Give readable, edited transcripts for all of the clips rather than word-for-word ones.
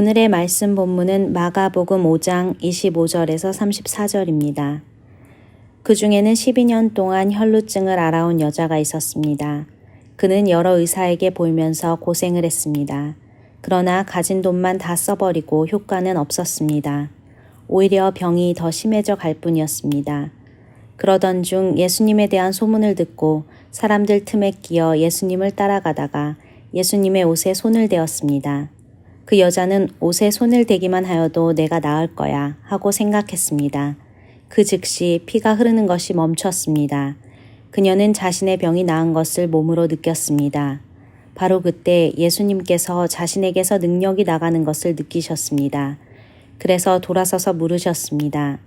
오늘의 말씀 본문은 마가복음 5장 25절에서 34절입니다. 그 중에는 12년 동안 혈루증을 앓아온 여자가 있었습니다. 그는 여러 의사에게 보이면서 고생을 했습니다. 그러나 가진 돈만 다 써버리고 효과는 없었습니다. 오히려 병이 더 심해져 갈 뿐이었습니다. 그러던 중 예수님에 대한 소문을 듣고 사람들 틈에 끼어 예수님을 따라가다가 예수님의 옷에 손을 대었습니다. 그 여자는 옷에 손을 대기만 하여도 내가 나을 거야 하고 생각했습니다. 그 즉시 피가 흐르는 것이 멈췄습니다. 그녀는 자신의 병이 나은 것을 몸으로 느꼈습니다. 바로 그때 예수님께서 자신에게서 능력이 나가는 것을 느끼셨습니다. 그래서 돌아서서 물으셨습니다.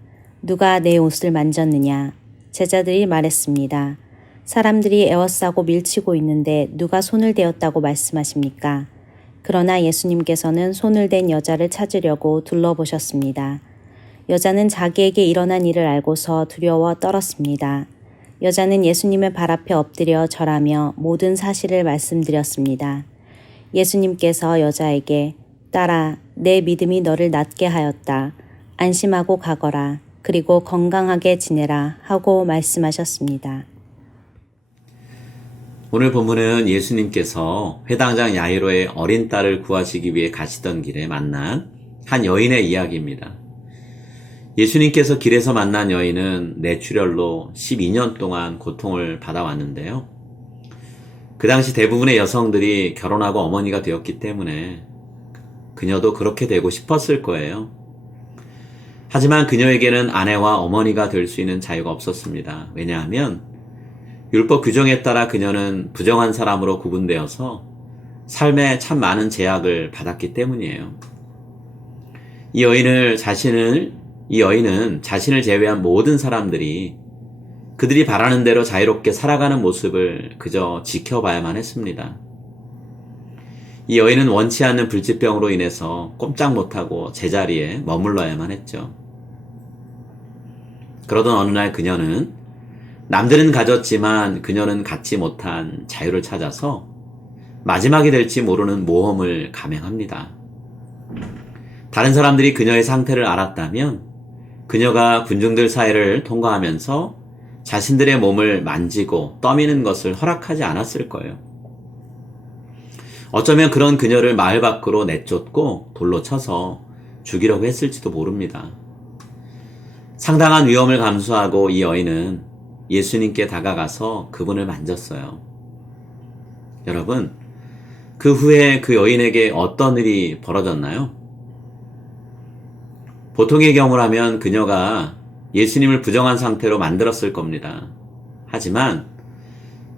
누가 내 옷을 만졌느냐? 제자들이 말했습니다. 사람들이 에워싸고 밀치고 있는데 누가 손을 대었다고 말씀하십니까? 그러나 예수님께서는 손을 댄 여자를 찾으려고 둘러보셨습니다. 여자는 자기에게 일어난 일을 알고서 두려워 떨었습니다. 여자는 예수님의 발 앞에 엎드려 절하며 모든 사실을 말씀드렸습니다. 예수님께서 여자에게 딸아, 내 믿음이 너를 낫게 하였다. 안심하고 가거라. 그리고 건강하게 지내라 하고 말씀하셨습니다. 오늘 본문은 예수님께서 회당장 야이로의 어린 딸을 구하시기 위해 가시던 길에 만난 한 여인의 이야기입니다. 예수님께서 길에서 만난 여인은 뇌출혈로 12년 동안 고통을 받아왔는데요. 그 당시 대부분의 여성들이 결혼하고 어머니가 되었기 때문에 그녀도 그렇게 되고 싶었을 거예요. 하지만 그녀에게는 아내와 어머니가 될 수 있는 자유가 없었습니다. 왜냐하면 율법 규정에 따라 그녀는 부정한 사람으로 구분되어서 삶에 참 많은 제약을 받았기 때문이에요. 이 여인은 자신을 제외한 모든 사람들이 그들이 바라는 대로 자유롭게 살아가는 모습을 그저 지켜봐야만 했습니다. 이 여인은 원치 않는 불치병으로 인해서 꼼짝 못하고 제자리에 머물러야만 했죠. 그러던 어느 날 그녀는 남들은 가졌지만 그녀는 갖지 못한 자유를 찾아서 마지막이 될지 모르는 모험을 감행합니다. 다른 사람들이 그녀의 상태를 알았다면 그녀가 군중들 사이를 통과하면서 자신들의 몸을 만지고 떠미는 것을 허락하지 않았을 거예요. 어쩌면 그런 그녀를 마을 밖으로 내쫓고 돌로 쳐서 죽이려고 했을지도 모릅니다. 상당한 위험을 감수하고 이 여인은 예수님께 다가가서 그분을 만졌어요. 여러분, 그 후에 그 여인에게 어떤 일이 벌어졌나요? 보통의 경우라면 그녀가 예수님을 부정한 상태로 만들었을 겁니다. 하지만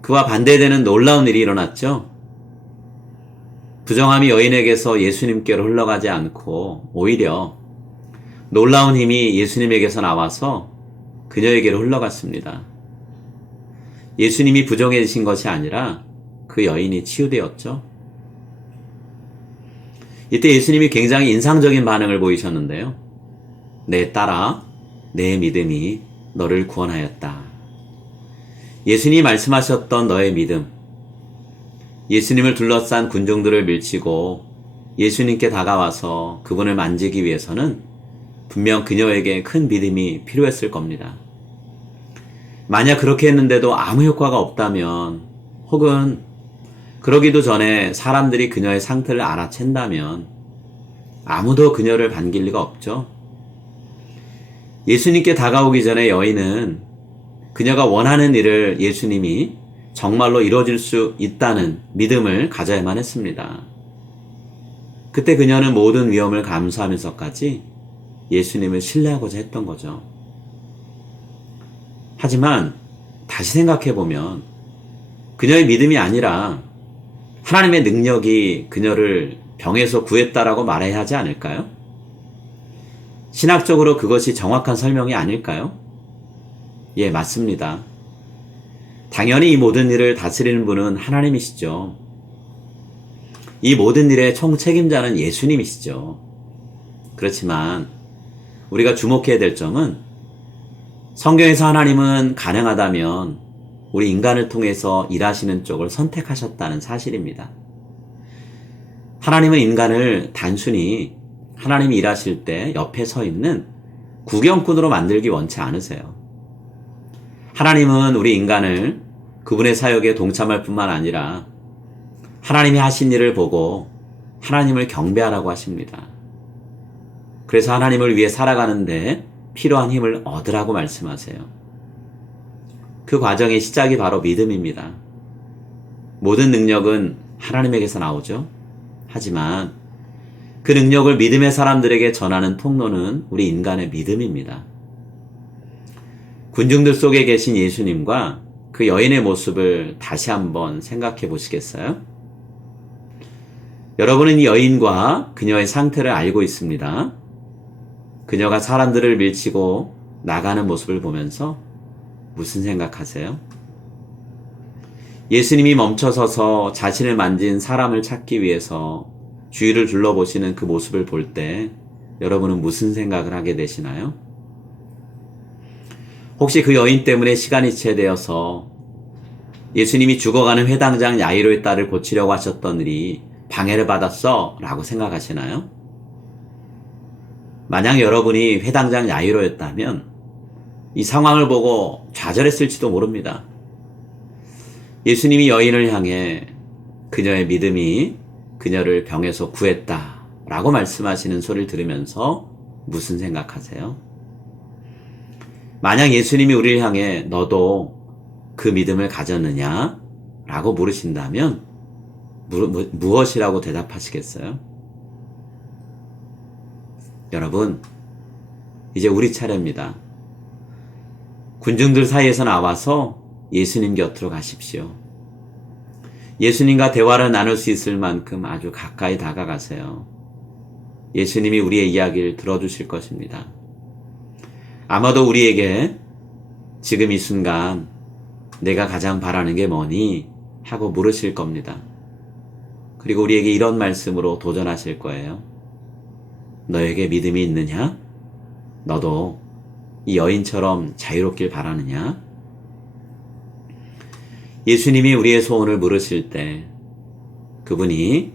그와 반대되는 놀라운 일이 일어났죠. 부정함이 여인에게서 예수님께로 흘러가지 않고 오히려 놀라운 힘이 예수님에게서 나와서 그녀에게로 흘러갔습니다. 예수님이 부정해지신 것이 아니라 그 여인이 치유되었죠. 이때 예수님이 굉장히 인상적인 반응을 보이셨는데요. 내 딸아, 내 믿음이 너를 구원하였다. 예수님이 말씀하셨던 너의 믿음, 예수님을 둘러싼 군중들을 밀치고 예수님께 다가와서 그분을 만지기 위해서는 분명 그녀에게 큰 믿음이 필요했을 겁니다. 만약 그렇게 했는데도 아무 효과가 없다면, 혹은 그러기도 전에 사람들이 그녀의 상태를 알아챈다면 아무도 그녀를 반길 리가 없죠. 예수님께 다가오기 전에 여인은 그녀가 원하는 일을 예수님이 정말로 이루어질 수 있다는 믿음을 가져야만 했습니다. 그때 그녀는 모든 위험을 감수하면서까지 예수님을 신뢰하고자 했던 거죠. 하지만 다시 생각해보면 그녀의 믿음이 아니라 하나님의 능력이 그녀를 병에서 구했다라고 말해야 하지 않을까요? 신학적으로 그것이 정확한 설명이 아닐까요? 예, 맞습니다. 당연히 이 모든 일을 다스리는 분은 하나님이시죠. 이 모든 일의 총책임자는 예수님이시죠. 그렇지만 우리가 주목해야 될 점은 성경에서 하나님은 가능하다면 우리 인간을 통해서 일하시는 쪽을 선택하셨다는 사실입니다. 하나님은 인간을 단순히 하나님이 일하실 때 옆에 서 있는 구경꾼으로 만들기 원치 않으세요. 하나님은 우리 인간을 그분의 사역에 동참할 뿐만 아니라 하나님이 하신 일을 보고 하나님을 경배하라고 하십니다. 그래서 하나님을 위해 살아가는데 필요한 힘을 얻으라고 말씀하세요. 그 과정의 시작이 바로 믿음입니다. 모든 능력은 하나님에게서 나오죠. 하지만 그 능력을 믿음의 사람들에게 전하는 통로는 우리 인간의 믿음입니다. 군중들 속에 계신 예수님과 그 여인의 모습을 다시 한번 생각해 보시겠어요? 여러분은 이 여인과 그녀의 상태를 알고 있습니다. 그녀가 사람들을 밀치고 나가는 모습을 보면서 무슨 생각하세요? 예수님이 멈춰서서 자신을 만진 사람을 찾기 위해서 주위를 둘러보시는 그 모습을 볼 때 여러분은 무슨 생각을 하게 되시나요? 혹시 그 여인 때문에 시간이 채되어서 예수님이 죽어가는 회당장 야이로의 딸을 고치려고 하셨던 일이 방해를 받았어 라고 생각하시나요? 만약 여러분이 회당장 야이로였다면 이 상황을 보고 좌절했을지도 모릅니다. 예수님이 여인을 향해 그녀의 믿음이 그녀를 병에서 구했다 라고 말씀하시는 소리를 들으면서 무슨 생각하세요? 만약 예수님이 우리를 향해 너도 그 믿음을 가졌느냐 라고 물으신다면 무엇이라고 대답하시겠어요? 여러분, 이제 우리 차례입니다. 군중들 사이에서 나와서 예수님 곁으로 가십시오. 예수님과 대화를 나눌 수 있을 만큼 아주 가까이 다가가세요. 예수님이 우리의 이야기를 들어주실 것입니다. 아마도 우리에게 지금 이 순간 내가 가장 바라는 게 뭐니? 하고 물으실 겁니다. 그리고 우리에게 이런 말씀으로 도전하실 거예요. 너에게 믿음이 있느냐? 너도 이 여인처럼 자유롭길 바라느냐? 예수님이 우리의 소원을 물으실 때 그분이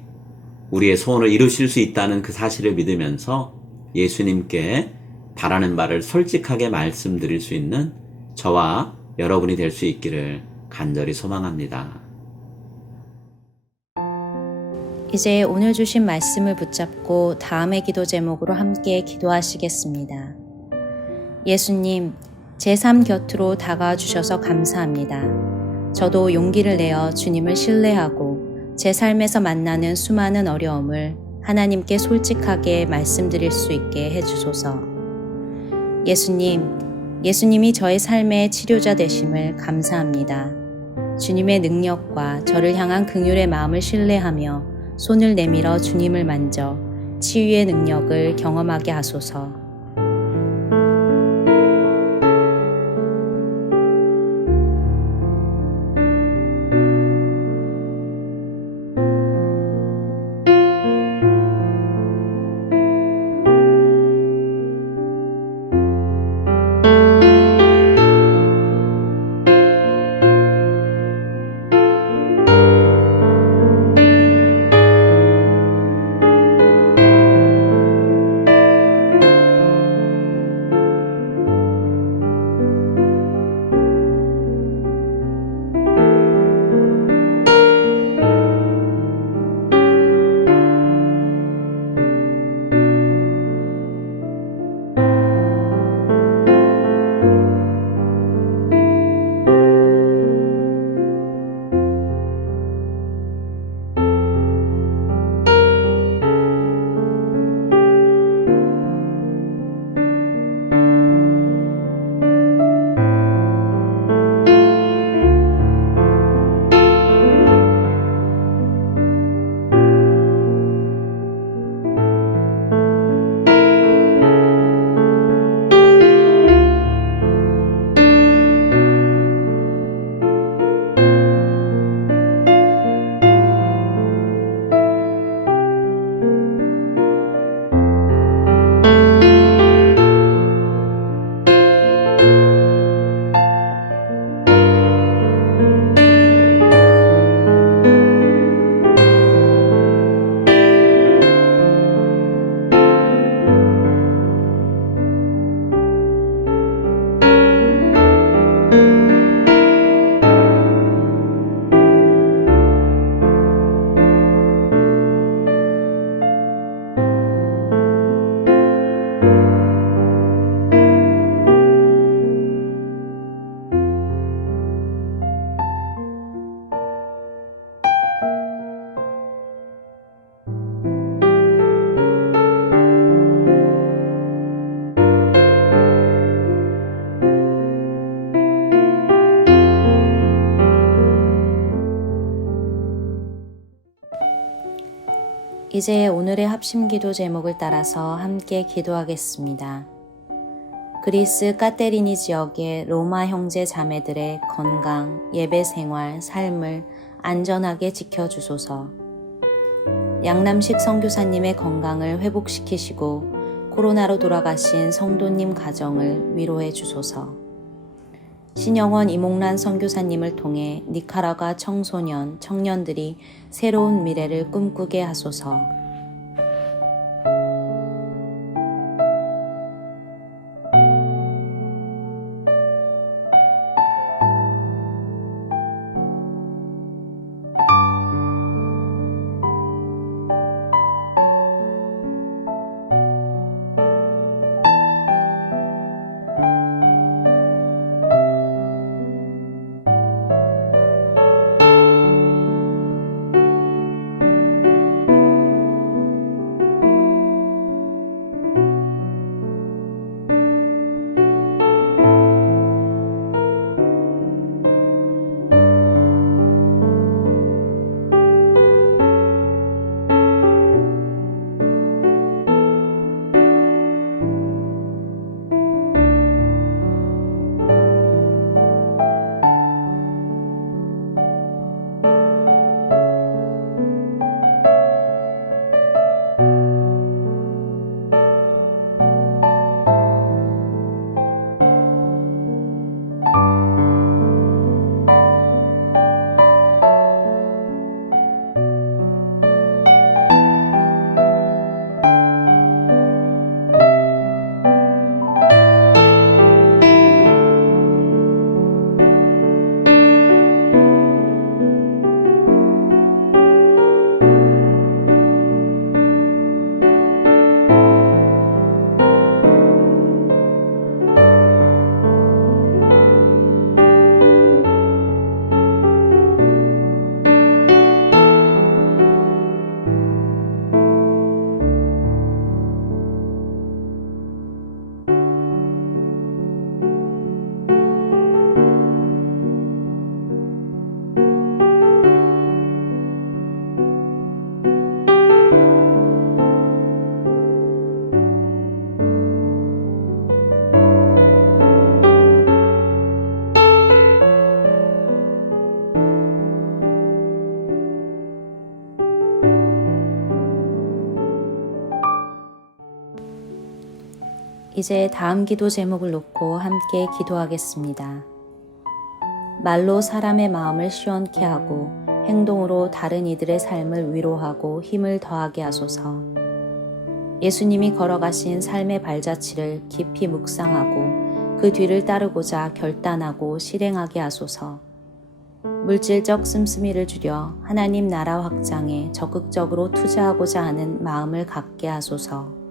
우리의 소원을 이루실 수 있다는 그 사실을 믿으면서 예수님께 바라는 바를 솔직하게 말씀드릴 수 있는 저와 여러분이 될 수 있기를 간절히 소망합니다. 이제 오늘 주신 말씀을 붙잡고 다음의 기도 제목으로 함께 기도하시겠습니다. 예수님, 제 삶 곁으로 다가와 주셔서 감사합니다. 저도 용기를 내어 주님을 신뢰하고 제 삶에서 만나는 수많은 어려움을 하나님께 솔직하게 말씀드릴 수 있게 해주소서. 예수님이 저의 삶의 치료자 되심을 감사합니다. 주님의 능력과 저를 향한 긍휼의 마음을 신뢰하며 손을 내밀어 주님을 만져 치유의 능력을 경험하게 하소서. 이제 오늘의 합심 기도 제목을 따라서 함께 기도하겠습니다. 그리스 까테리니 지역의 로마 형제 자매들의 건강, 예배 생활, 삶을 안전하게 지켜주소서. 양남식 선교사님의 건강을 회복시키시고 코로나로 돌아가신 성도님 가정을 위로해 주소서. 신영원 이몽란 선교사님을 통해 니카라과 청소년, 청년들이 새로운 미래를 꿈꾸게 하소서. 이제 다음 기도 제목을 놓고 함께 기도하겠습니다. 말로 사람의 마음을 시원케 하고 행동으로 다른 이들의 삶을 위로하고 힘을 더하게 하소서. 예수님이 걸어가신 삶의 발자취를 깊이 묵상하고 그 뒤를 따르고자 결단하고 실행하게 하소서. 물질적 씀씀이를 줄여 하나님 나라 확장에 적극적으로 투자하고자 하는 마음을 갖게 하소서.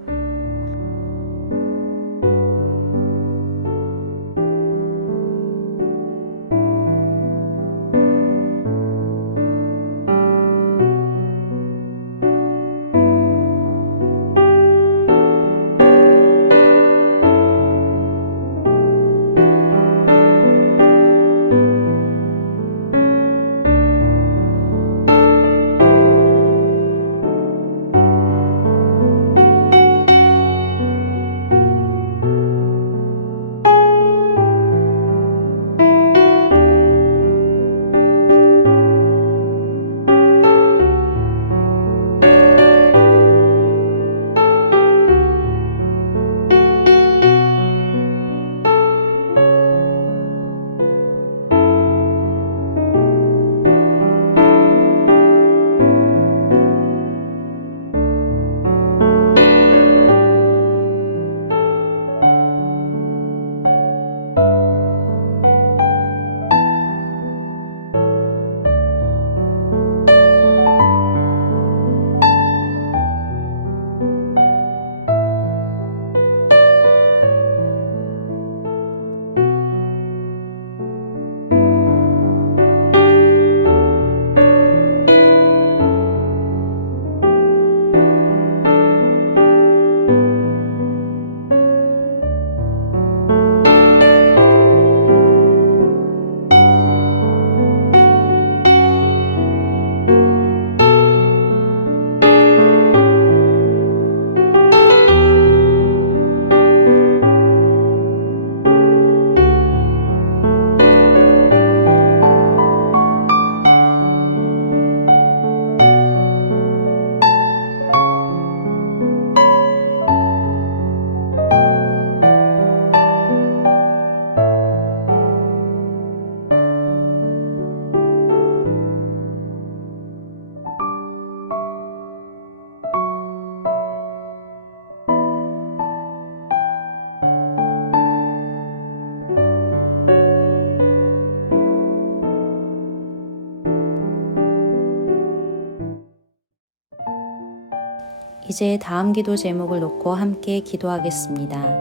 이제 다음 기도 제목을 놓고 함께 기도하겠습니다.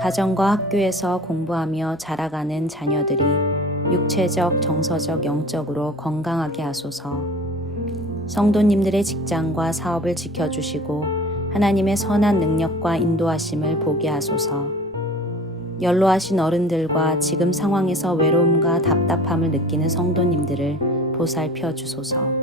가정과 학교에서 공부하며 자라가는 자녀들이 육체적, 정서적, 영적으로 건강하게 하소서. 성도님들의 직장과 사업을 지켜주시고 하나님의 선한 능력과 인도하심을 보게 하소서. 연로하신 어른들과 지금 상황에서 외로움과 답답함을 느끼는 성도님들을 보살펴 주소서.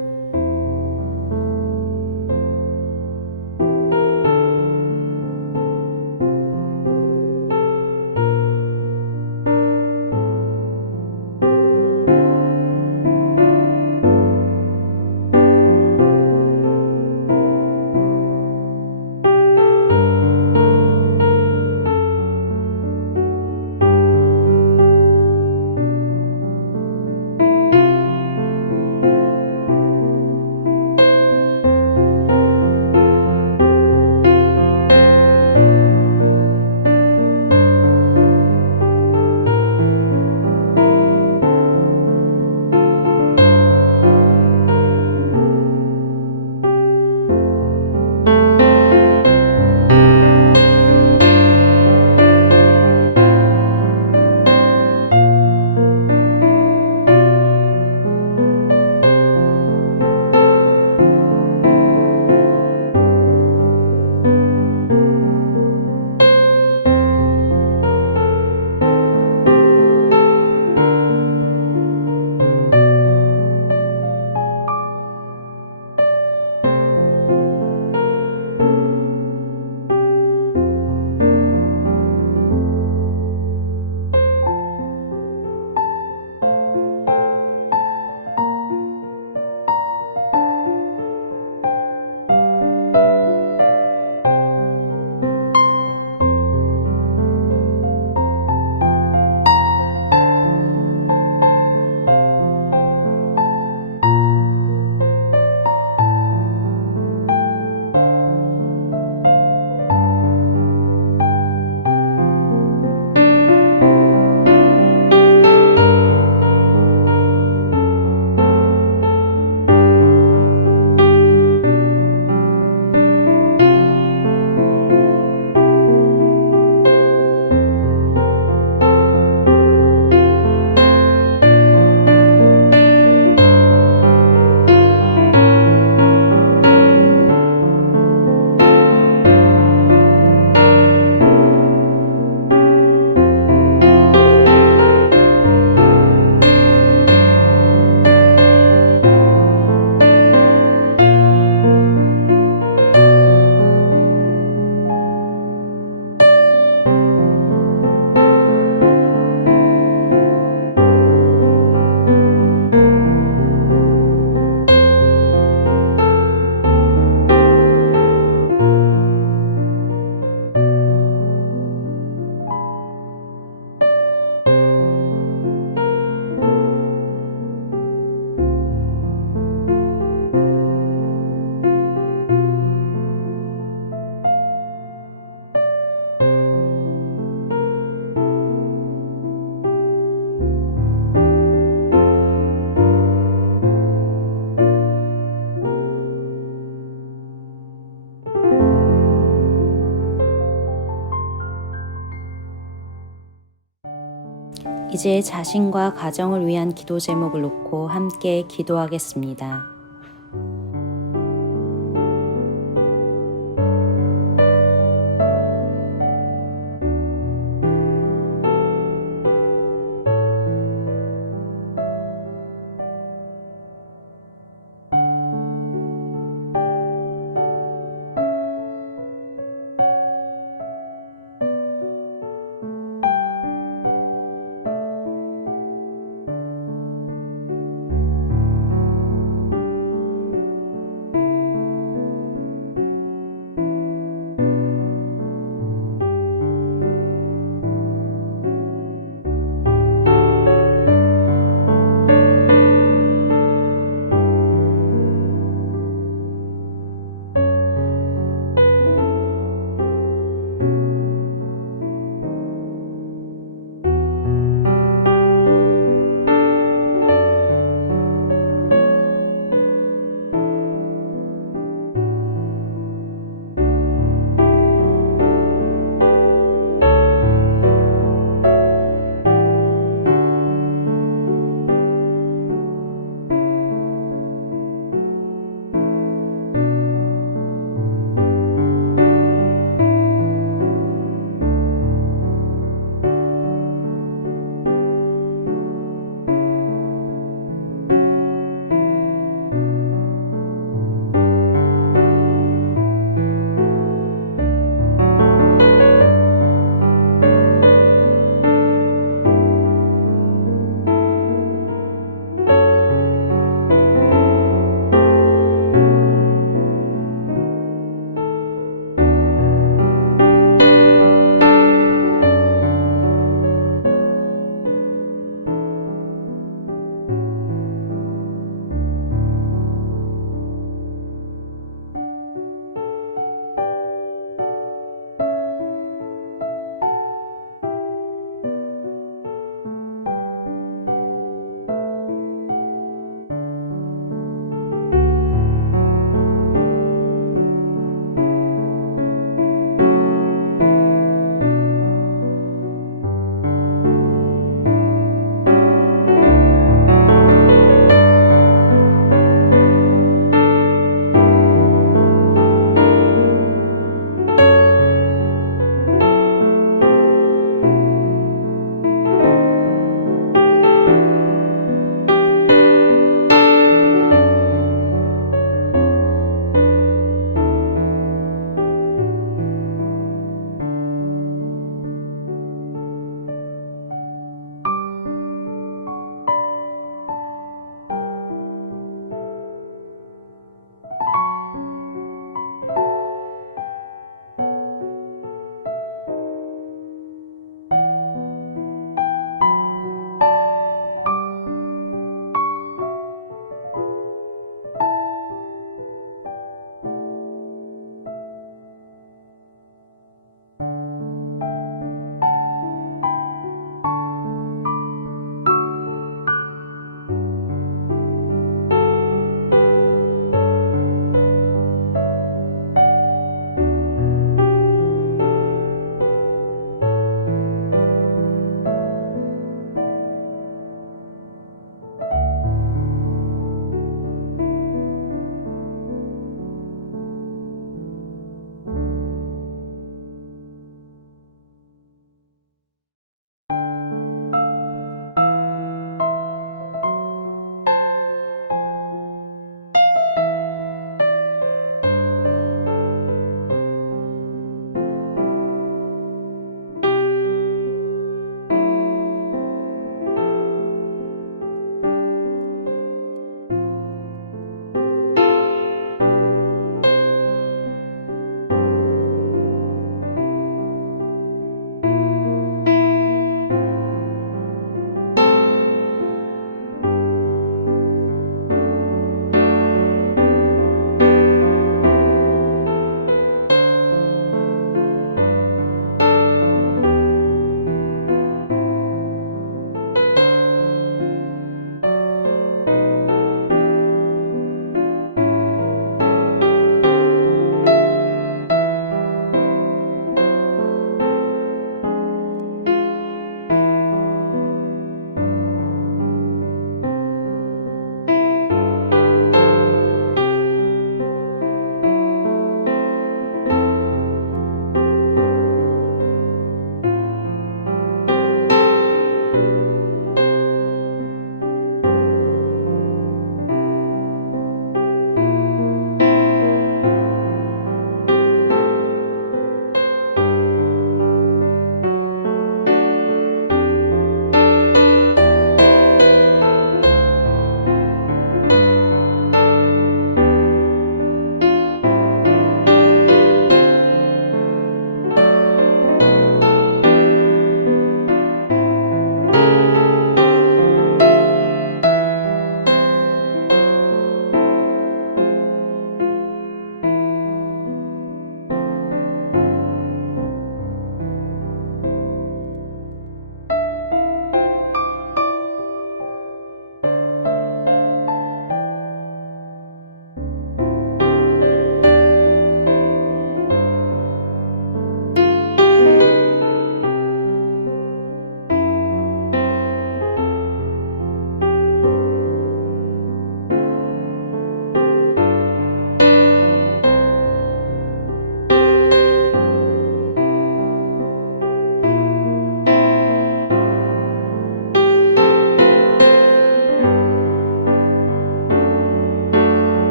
이제 자신과 가정을 위한 기도 제목을 놓고 함께 기도하겠습니다.